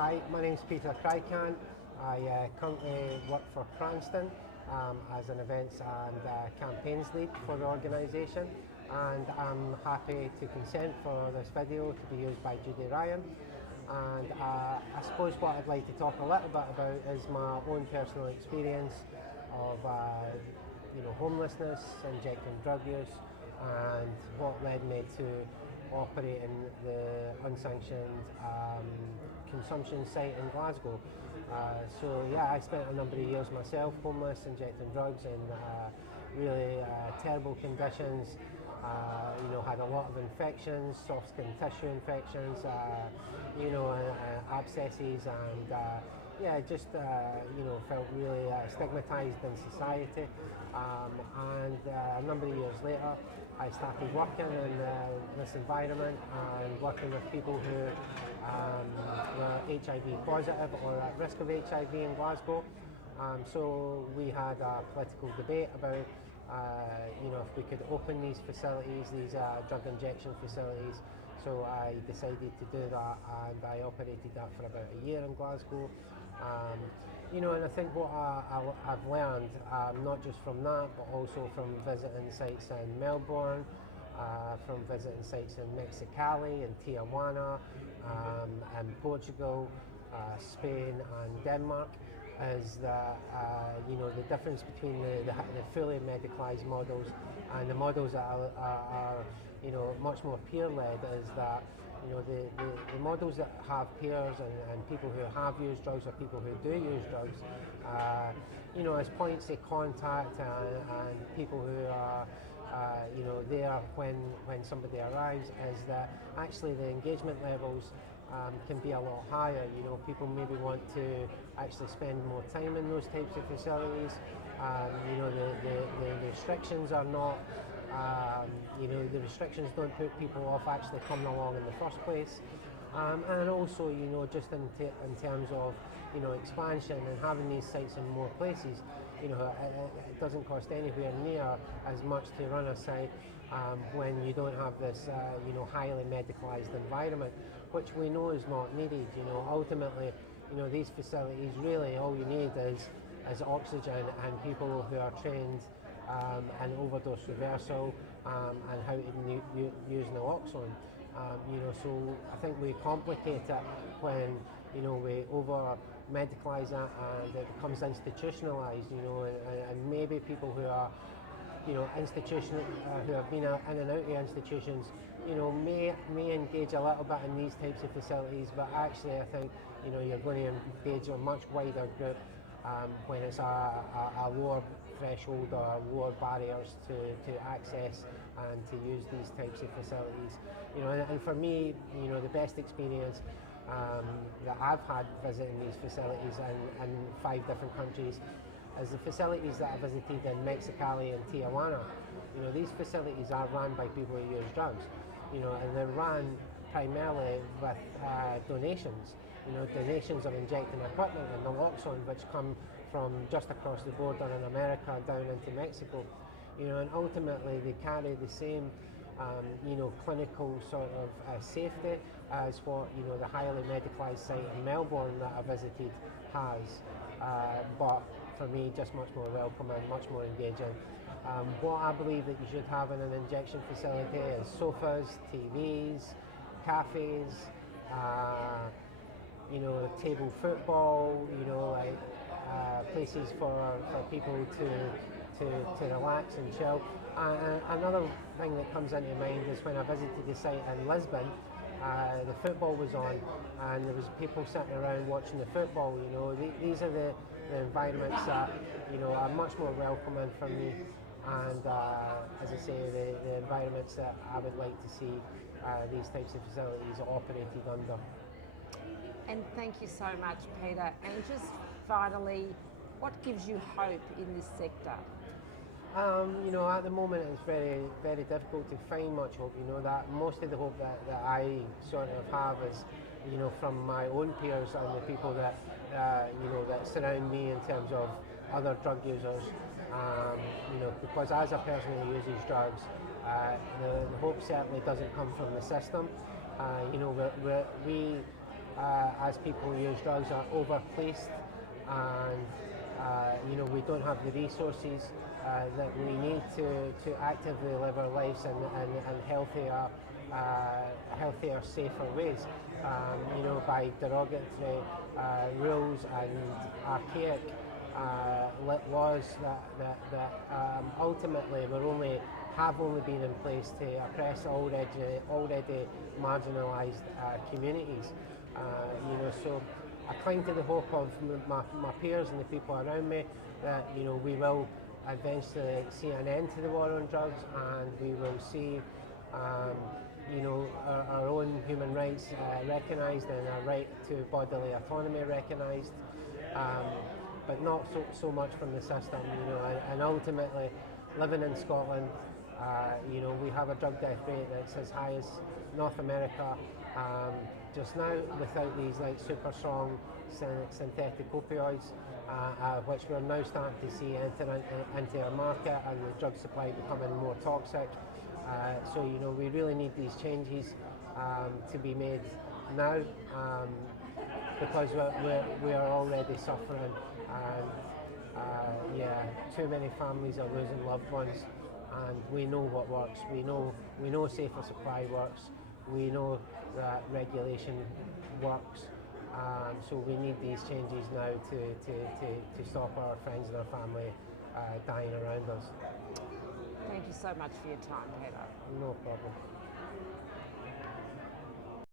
Hi, my name is Peter Krykant. I currently work for Cranston as an events and campaigns lead for the organisation, and I'm happy to consent for this video to be used by Judy and I suppose what I'd like to talk a little bit about is my own personal experience of homelessness, injecting drug use, and what led me to operating the unsanctioned consumption site in Glasgow. I spent a number of years myself homeless, injecting drugs in really terrible conditions. Had a lot of infections, soft skin tissue infections, abscesses, and felt really stigmatised in society. And a number of years later, I started working in this environment and working with people who were HIV positive or at risk of HIV in Glasgow. So we had a political debate about if we could open these facilities, these drug injection facilities. So I decided to do that, and I operated that for about a year in Glasgow. And I think what I've learned, not just from that, but also from visiting sites in Melbourne, from visiting sites in Mexicali and Tijuana, and Portugal, Spain and Denmark, is that the difference between the fully medicalised models and the models that are much more peer-led is that the models that have peers and people who have used drugs or people who do use drugs, as points of contact and people who are there when somebody arrives, is that actually the engagement levels can be a lot higher. People maybe want to actually spend more time in those types of facilities. The restrictions are not, the restrictions don't put people off actually coming along in the first place. And also, just in terms of, expansion and having these sites in more places, it doesn't cost anywhere near as much to run a site when you don't have this, highly medicalised environment, which we know is not needed. Ultimately, these facilities, really all you need is oxygen and people who are trained in overdose reversal and how to use naloxone. So I think we complicate it when we over medicalise it and it becomes institutionalised. And maybe people who are institutional, who have been in and out of institutions, may engage a little bit in these types of facilities, but actually I think you're going to engage a much wider group when it's a lower threshold or lower barriers to access and to use these types of facilities. And for me, the best experience that I've had visiting these facilities in 5 different countries is the facilities that I visited in Mexicali and Tijuana. These facilities are run by people who use drugs, and they're run primarily with donations. Donations of injecting equipment and naloxone, which come from just across the border in America down into Mexico. And ultimately they carry the same clinical sort of safety as what the highly medicalised site in Melbourne that I visited has, but for me just much more welcoming, much more engaging. What I believe that you should have in an injection facility is sofas, TVs, cafes, table football, places for people to relax and chill. Another thing that comes into mind is when I visited the site in Lisbon, the football was on and there was people sitting around watching the football. These are the environments that are much more welcoming for me, and as I say, the environments that I would like to see these types of facilities operated under. And thank you so much, Peter. And just finally, what gives you hope in this sector? At the moment it's very, very difficult to find much hope. That most of the hope that I sort of have is, from my own peers and the people that, that surround me in terms of other drug users. Because as a person who uses drugs, the hope certainly doesn't come from the system. We as people use drugs are overplaced, and we don't have the resources that we need to actively live our lives in healthier, safer ways. By derogatory rules and archaic laws that ultimately have only been in place to oppress already marginalised communities. So I cling to the hope of my peers and the people around me that we will eventually see an end to the war on drugs, and we will see our own human rights recognised and our right to bodily autonomy recognised, but not so much from the system. And ultimately, living in Scotland, we have a drug death rate that's as high as North America just now, without these super strong synthetic opioids, which we're now starting to see enter into our market, and the drug supply becoming more toxic. So we really need these changes to be made now, because we are already suffering, and too many families are losing loved ones, and we know what works. We know safer supply works. We know that regulation works. So we need these changes now to stop our friends and our family dying around us. Thank you so much for your time, Peter. No problem.